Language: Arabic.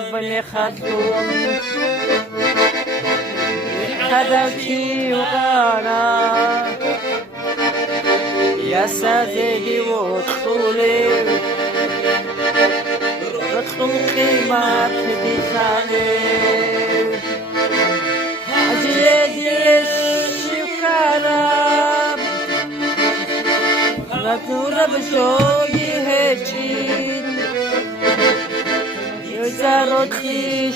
بني خدوم خدوتي وغانا يا سادي وطولي رطم قيمة بخاني أجلدي الشكرا رطورة بشوقي هجين يزارتي